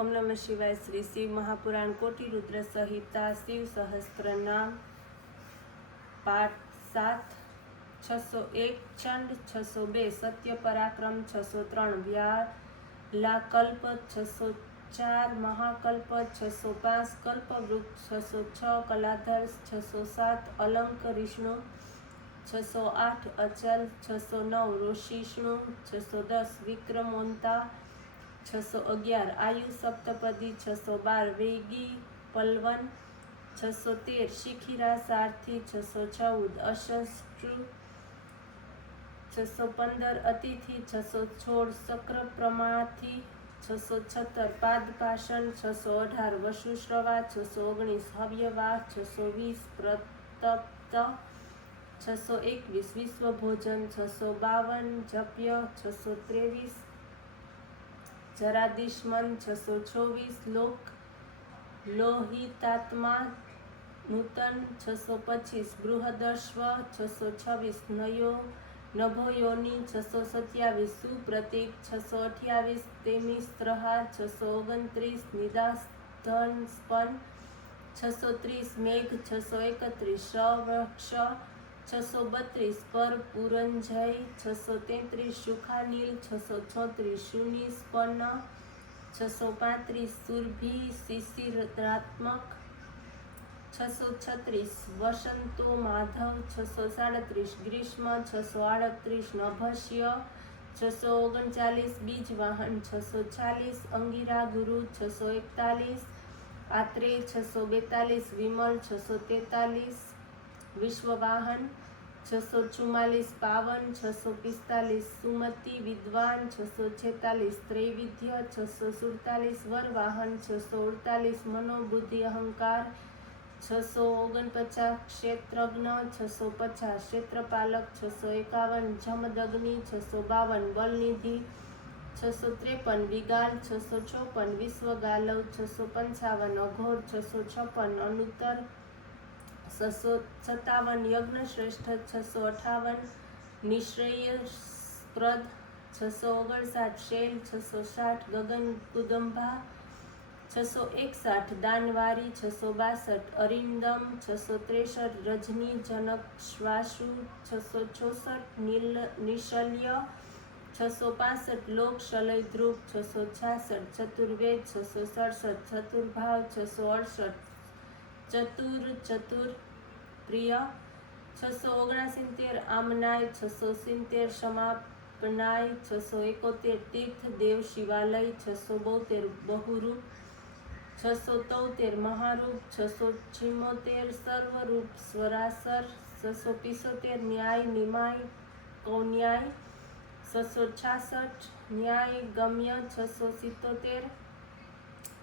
ओम नमः शिवाय। श्री शिव महापुराण कोटि रुद्र संहिता शिव सहस्त्र नाम पाठ 7 601 चंड 602 सत्य पराक्रम 603 व्याला कल्प 604 महाकल्प 605 कल्प वृक्ष 606 कलाधर 607 अलंक ऋष्णु 608 अचल 609 ऋषिष्णु 610 विक्रमोन्ता 611 आयु सप्तपदी 612 वेगी पलवन 613 शिखिरा सारथी 614 अशस्त्रु 615 अतिथि 616 सक्र प्रमाथी 676 पादपाशन 618 वसुश्रवा 619 हव्यवाह 620 प्रतप्त 621 विश्वभोजन 652 जप्य 623 जरादिश्मन 624 लोक लोहितात्मा नूतन 625 बृहदश्व 626 नभोयोनि 627 सुप्रतीक 628 तेमिस्त्रहा 629 निदास्थन स्पन 630 मेघ 631 श्रवक्ष 632 पर पुरंजय 633 शुखानील 636 शूनिस्पन्न 635 सुरभि शिशिरात्मक 636 वसंतो माधव 637 ग्रीष्म 638 नभस्य 639 बीज वाहन 640 अंगिरा गुरु 641 आत्रेय 642 विमल 643 विश्ववाहन 644 पावन 645 सुमति विद्वान 646 त्रैविध्य 647 वरवाहन 648 मनोबुद्धि अहंकार 649 क्षेत्रज्ञ 650 क्षेत्रपालक 651 जमदग्नि 652 बलनिधि 653 विगाल 654 विश्वगालव 655 अघोर 656 अनुत्तर 657 यज्ञ श्रेष्ठ 658 निश्रेयस्प्रद 659 शैल 660 गगन कुदम्भा 661 दानवारी 662 अरिंदम 663 रजनी जनक श्वासु 664 निशल्य 665 लोक शलय ध्रुव 666 चतुर्वेद 667 चतुर्भाव 668 चतुर प्रिय 669 आमनाय 670 समापनाय 671 तीर्थ देव शिवालय 672 बहुरूप 673 महारूप 676 सर्वरूप स्वरासर 675 न्याय निमाय कौन्याय 666 न्याय गम्य 677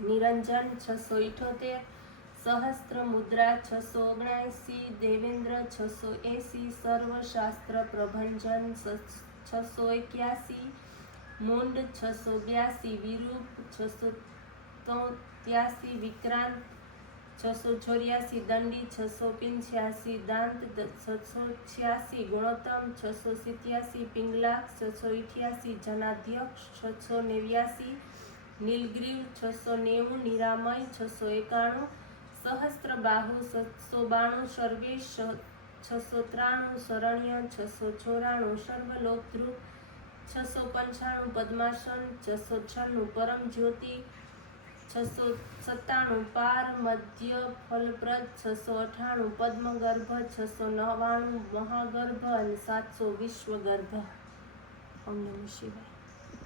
निरंजन 678 सहस्त्र मुद्रा 679 देवेंद्र 680 सर्वशास्त्र प्रभंजन 681 मुंड 682 विरूप 683 विक्रांत 684 दंडी 685 दांत 686 गुणोत्तम 687 पिंगलाक 688 जनाध्यक्ष 689 नीलग्रीव 690 निरामय 691 सहस्त्र बाहु 792 सर्वेश 693 शरण्य 694 सर्वलोकध्रुव 695 पद्मासन 696 परम ज्योति 697 पार मध्य फलप्रद 698 पद्मगर्भ 699 महागर्भ और 700 विश्वगर्भ। ओम नमः शिवाय।